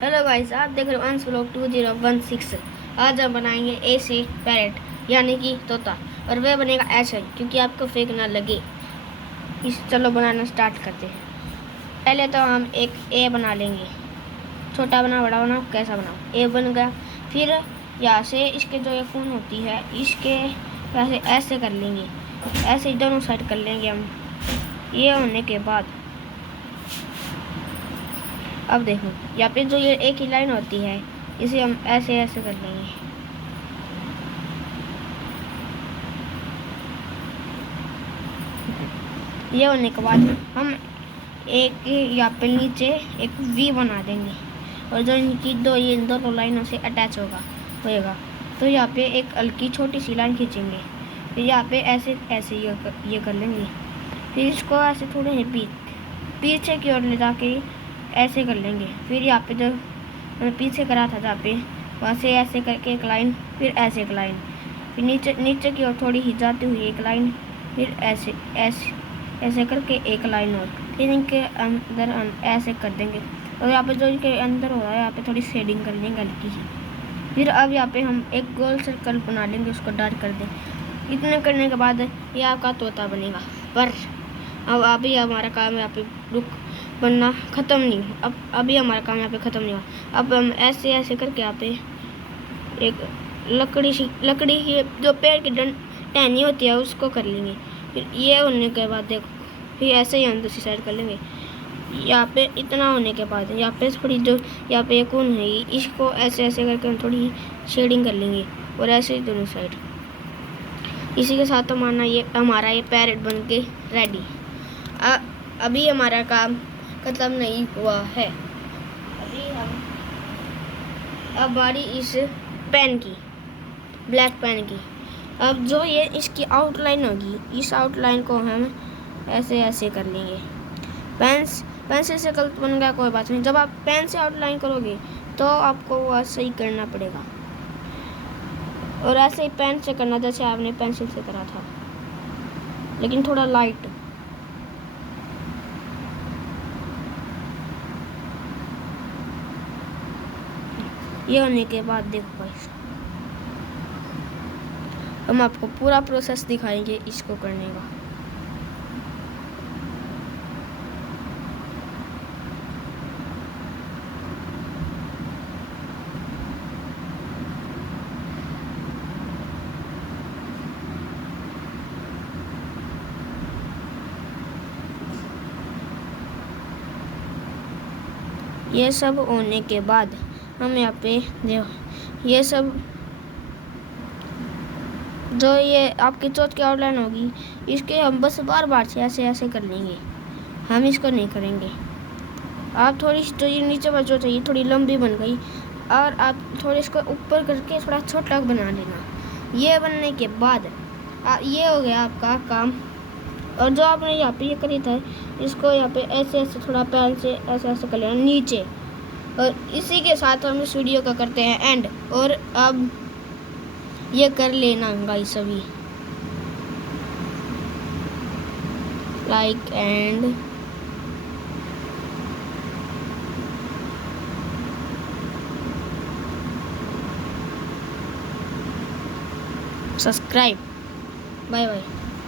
Hello guys, आप देख रहे हो अंश व्लॉग 2016। आज हम बनाएंगे ऐसे पैरेट यानी कि तोता, और वह बनेगा ऐसे क्योंकि आपको फेक ना लगे। चलो बनाना स्टार्ट करते हैं। पहले तो हम एक ए बना लेंगे। छोटा बनाओ, बड़ा बनाओ, कैसा बनाओ। ए बन गया। फिर यहाँ से इसके जो ये खून होती है इसके यहाँ से ऐसे कर लेंगे, ऐसे दोनों साइड कर लेंगे हम। ये होने के बाद अब देखो यहाँ पे जो ये एक ही लाइन होती है इसे हम ऐसे ऐसे कर लेंगे। ये होने के बाद हम एक यहाँ पे नीचे एक वी बना देंगे, और जो इनकी ये दोनों लाइनों से अटैच होएगा तो यहाँ पे एक हल्की छोटी सी लाइन खींचेंगे। फिर यहाँ पे ऐसे ऐसे ये कर लेंगे। फिर इसको ऐसे थोड़े पीछे की ओर ले जाके ऐसे कर लेंगे। फिर यहाँ पे जो पीछे करा था जहाँ पे वहाँ से ऐसे करके एक लाइन, फिर ऐसे एक लाइन, फिर नीचे की ओर थोड़ी ही जाती हुई एक लाइन, फिर ऐसे ऐसे ऐसे करके एक लाइन, और फिर इनके अंदर हम ऐसे कर देंगे। और यहाँ पे जो इनके अंदर हो रहा है यहाँ पे थोड़ी शेडिंग कर लेंगे हल्की सी। फिर अब यहाँ पे हम एक गोल सर्कल बना लेंगे, उसको डार्क कर देंगे। इतने करने के बाद ये आपका तोता बनेगा। पर अब अभी हमारा काम यहाँ पे बनना ख़त्म नहीं। अब अभी हमारा काम यहाँ पे ख़त्म नहीं हुआ। अब हम ऐसे ऐसे करके यहाँ पे एक लकड़ी की जो पेड़ की टहनी होती है उसको कर लेंगे। फिर ये होने के बाद देखो, फिर ऐसे ही हम दूसरी साइड कर लेंगे। यहाँ पे इतना होने के बाद यहाँ पे थोड़ी जो यहाँ पे एक ऊन है इसको ऐसे ऐसे करके हम थोड़ी शेडिंग कर लेंगे, और ऐसे ही दोनों साइड। इसी के साथ हमारा ये पैरेट बन के रेडी। अभी हमारा काम खत्म नहीं हुआ है। अभी अब बारी इस पेन की, ब्लैक पेन की। अब जो ये इसकी आउटलाइन होगी इस आउटलाइन को हम ऐसे ऐसे कर लेंगे। पेंसिल से गलत बन गया कोई बात नहीं, जब आप पेन से आउटलाइन करोगे तो आपको वो ऐसे ही करना पड़ेगा, और ऐसे ही पेन से करना जैसे आपने पेंसिल से करा था, लेकिन थोड़ा लाइट। ये होने के बाद देखो गाइस, हम आपको पूरा प्रोसेस दिखाएंगे इसको करने का। ये सब होने के बाद हम यहाँ पे देखो, ये सब जो ये आपकी चोट की आउटलाइन होगी इसके हम बस बार बार से ऐसे ऐसे कर लेंगे, हम इसको नहीं करेंगे। आप थोड़ी जो ये नीचे पर जो चाहिए थोड़ी लंबी बन गई, और आप थोड़ी इसको ऊपर करके थोड़ा छोटा बना लेना। ये बनने के बाद ये हो गया आपका काम। और जो आपने यहाँ पे ये करी था इसको यहाँ पे ऐसे ऐसे थोड़ा पैर से ऐसे ऐसे कर लेना नीचे। और इसी के साथ हम इस वीडियो का करते हैं एंड। और अब ये कर लेना गाइस सभी, like and subscribe. Bye bye.